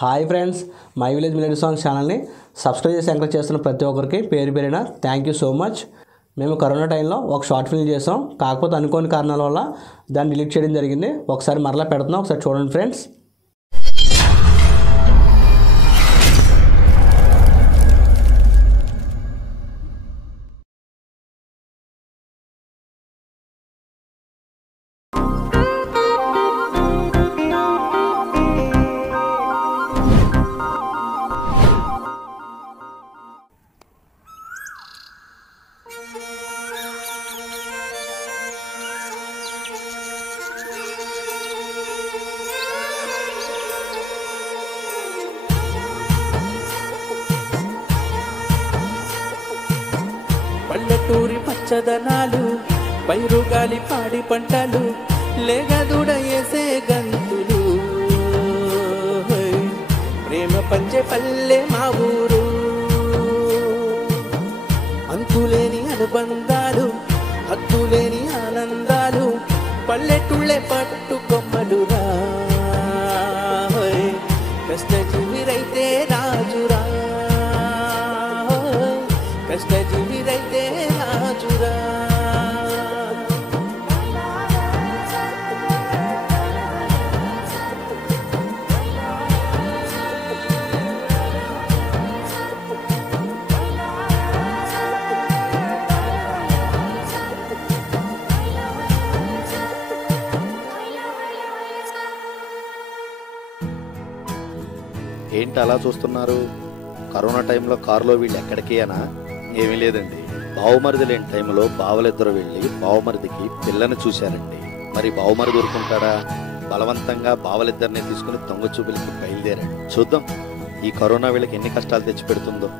Hi friends, my village melody songs ఛానల్ని subscribe చేసి encourage చేస్తున్న ప్రతి ఒక్కరికి పేరు పేరిన థ్యాంక్ యూ సో మచ్. మేము కరోనా టైంలో ఒక షార్ట్ ఫిల్మ్ చేసాం, కాకపోతే అనుకోని కారణాల వల్ల దాన్ని డిలీట్ చేయడం జరిగింది. ఒకసారి మరలా పెడుతున్నాం, ఒకసారి చూడండి ఫ్రెండ్స్. పల్లెటూరి పచ్చదనాలు, పైరు గాలి పాడి పంటలు, లేగదూడ వేసే గంతులు, ప్రేమ పంచే పల్లె మా ఊరు. అంతులేని అనుబంధాలు, హద్దులేని ఆనందాలు, పల్లెటూళ్ళే పట్టుకొమ్మలురా. కష్టజీవిరైతే రాజురా, కష్టజీవిరైతే రాజురా. ఏంటి అలా చూస్తున్నారు? కరోనా టైంలో కారులో వీళ్ళు ఎక్కడికి అనా? ఏమీ లేదండి, బావమరిది లేని టైంలో బావలిద్దరు వెళ్ళి బావమరిదికి పిల్లని చూశారండి. మరి బావమరిది ఊరుకుంటాడా? బలవంతంగా బావలిద్దరిని తీసుకుని దొంగ చూపులకి బయలుదేరాడు. చూద్దాం ఈ కరోనా వీళ్ళకి ఎన్ని కష్టాలు తెచ్చిపెడుతుందో.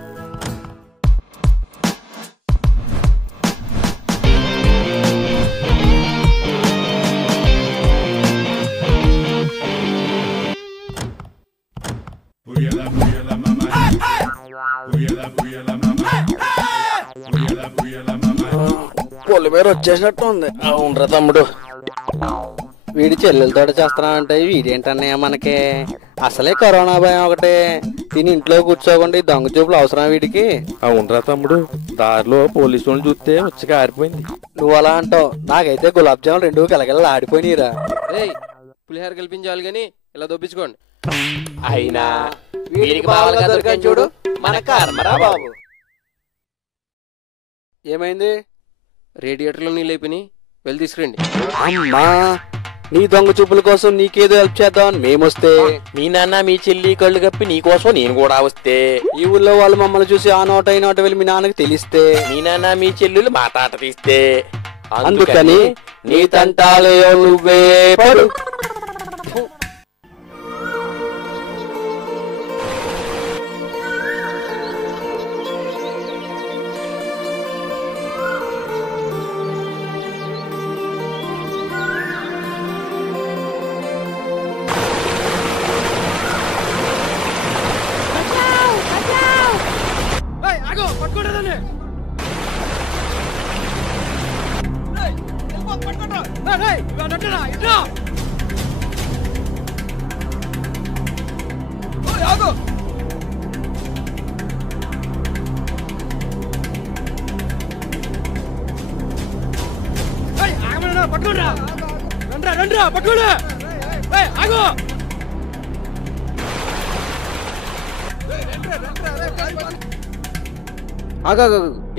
పొలి మీద వచ్చేసినట్టు ఉంది. అవునరా తమ్ముడు, వీడి చెల్లెలతో చేస్తున్నానంటే వీడేంటన్నయ్య మనకి? అసలే కరోనా భయం ఒకటే, తిని ఇంట్లో కూర్చోకుండా దొంగ చూపులు అవసరం వీడికి? అవునరా తమ్ముడు, దారిలో పోలీసు వాళ్ళు చూస్తే వచ్చి ఆరిపోయింది. నువ్వు అలా అంటావు, నాకైతే గులాబ్ జామున్ రెండు గిలగిలా ఆడిపోయినీరా. పులిహార కల్పించాలి గాని ఇలా దొప్పించుకోండి. అయినా వీడికి బాగా దొరికాను చూడు, మన కర్మరా బాబు. ఏమైంది? రేడియేటర్లో నీళ్ళు అయిపోయి వెళ్ళి తీసుకురండి. అమ్మా, నీ దొంగ చూపుల కోసం నీకేదో హెల్ప్ చేద్దామని మేమొస్తే, మీ నాన్న మీ చెల్లి కళ్ళు కప్పి నీకోసం నేను కూడా వస్తే, ఈ ఊళ్ళో వాళ్ళు మమ్మల్ని చూసి ఆ నోట ఈ నోట వెళ్ళి మీ నాన్నకి తెలిస్తే, మీ నాన్న మీ చెల్లెలు మా తాట తీస్తే, అందుకని నీ తంటాలే నువ్వే పడు.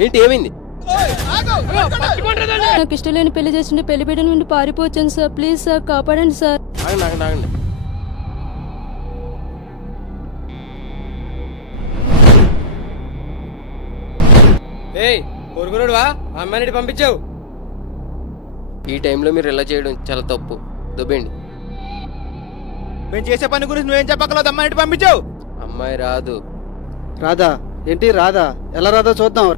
ఏంటి ఏమైంది? నాకు ఇష్టం లేని పెళ్లి చేస్తుంటే పెళ్లి బిడ్డ నుండి పారిపోవచ్చాను సార్. ప్లీజ్ సార్, కాపాడండి సార్. ఆగండి. కొడుకురుడువా అమ్మాయిని పంపించావు. ఈ టైంలో మీరు ఇలా చేయడం చాలా తప్పు. దొబ్బేండి. మేము చేసే పని గురించి నువ్వేం చెప్పగలవు? అమ్మాయిని పంపించావు. అమ్మాయి రాదు. రాదా? ఏంటి రాదా? ఎలా రాదో చూద్దాం.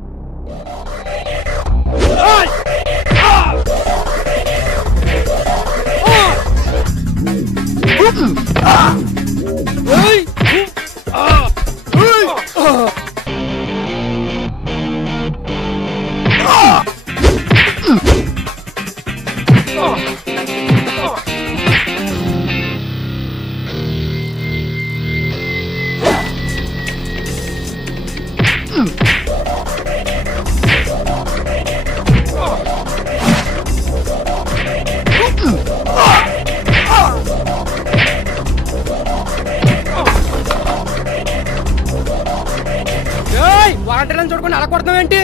వాలంటీర్లను చూడకుండా అలా కొడతావేంటి?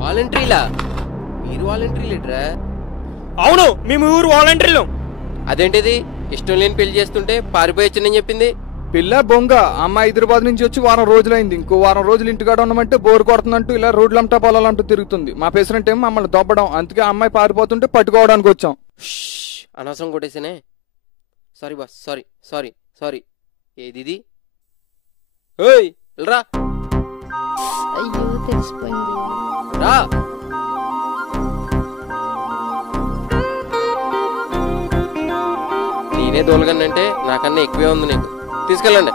వాలంటీర్లా? మీరు వాలంటీర్ లీడరా? అవును, మేము ఊరు వాలంటీర్లు. అదేంటిది ఇష్టం లేని పెళ్లి చేస్తుంటే పారిపోయొచ్చని చెప్పింది? పిల్ల బొంగ అమ్మాయి హైదరాబాద్ నుంచి వచ్చి వారం రోజులైంది. ఇంకో వారం రోజులు ఇంటికాడ ఉండమంటే బోరు కొడుతుందంటూ ఇలా రోడ్లంటా పొలాలంటూ తిరుగుతుంది. మా పేరెంట్ ఏమో మమ్మల్ని దొబ్బడం, అందుకే అమ్మాయి పారిపోతుంటే పట్టుకోవడానికి వచ్చాం. అనవసరం కొట్టేసానే. Sorry boss, sorry sorry sorry. ఏది ఇది? ఓయ్ రా. అయ్యో తెలిసిపోయింది. రా. నేనే దోలగనంటే నాకన్నా ఎక్కువే ఉంది నీకు. తీసుకెళ్ళండి.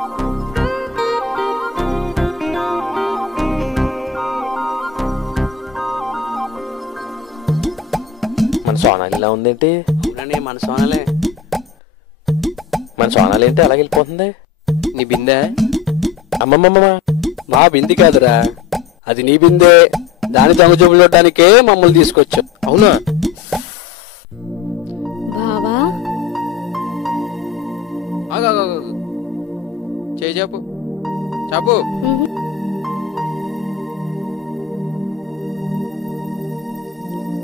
మన సోనాలి ఇలా ఉందేంటి? అవునండి, మన సోనాలే. మన సోనాలి ఏంటి అలాగే వెళ్ళిపోతుంది? నీ బిందె? అమ్మమ్మమ్మ, మా బింది కాదురా, అది నీ బిందే. దాని దొంగ చూపులు చూడడానికే మమ్మల్ని తీసుకొచ్చాం. అవునా? బావా చేయి చాపు, చాపు.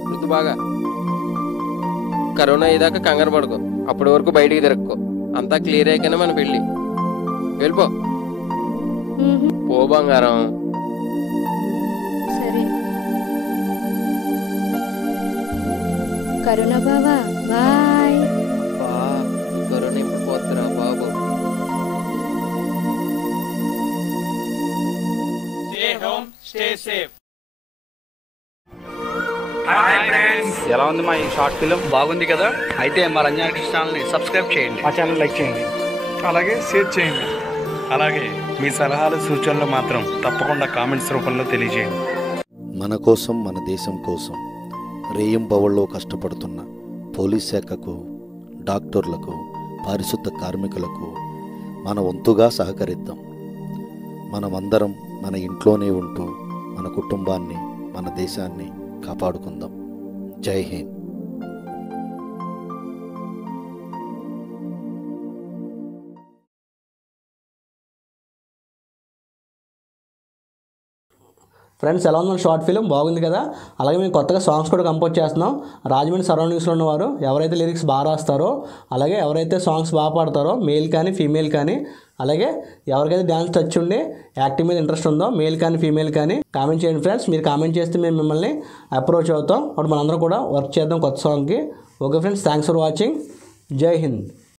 రుద్దు బాగా. కరోనా అయ్యేదాకా కంగారు పడుకో. అప్పటి వరకు బయటికి తిరక్కో. అంతా క్లియర్ అయ్యాకనే మన పెళ్ళి. వెళ్ళిపో. పో బంగారం. సరే కరుణ బావా, బాయ్. కరోనా ఇప్పుడు పోతురా బాబు. ఎలా ఉంది మా ఈ షార్ట్ ఫిలిం? బాగుంది కదా? అయితే మా రంజాన్ ఛానల్ని సబ్స్క్రైబ్ చేయండి. మా ఛానల్ లైక్ చేయండి, అలాగే షేర్ చేయండి. అలాగే మీ సలహాలు సూచనలు మాత్రం తప్పకుండా కామెంట్స్ రూపంలో తెలియజేయండి. మన కోసం, మన దేశం కోసం రేయింబవళ్ళలో కష్టపడుతున్న పోలీస్ శాఖకు, డాక్టర్లకు, పారిశుద్ధ కార్మికులకు మన వంతుగా సహకరిద్దాం. మనమందరం మన ఇంట్లోనే ఉంటూ మన కుటుంబాన్ని, మన దేశాన్ని కాపాడుకుందాం. జై హింద్. ఫ్రెండ్స్, ఎలా ఉంది షార్ట్ ఫిలిం? బాగుంది కదా? అలాగే మేము కొత్తగా సాంగ్స్ కూడా కంపోజ్ చేస్తున్నాం. రాజమండ్రి సరౌండింగ్స్లో ఉన్నవారు ఎవరైతే లిరిక్స్ బాగా రాస్తారో, అలాగే ఎవరైతే సాంగ్స్ బాగా పాడతారో, మేల్ కానీ ఫీమేల్ కానీ, అలాగే ఎవరికైతే డ్యాన్స్ టచ్ ఉండి యాక్టింగ్ మీద ఇంట్రెస్ట్ ఉందో, మేల్ కానీ ఫీమేల్ కానీ కామెంట్ చేయండి ఫ్రెండ్స్. మీరు కామెంట్ చేస్తే మేము మిమ్మల్ని అప్రోచ్ అవుతాం. అప్పుడు మనందరం కూడా వర్క్ చేద్దాం కొత్త సాంగ్కి. Okay friends, thanks for watching. జై హింద్.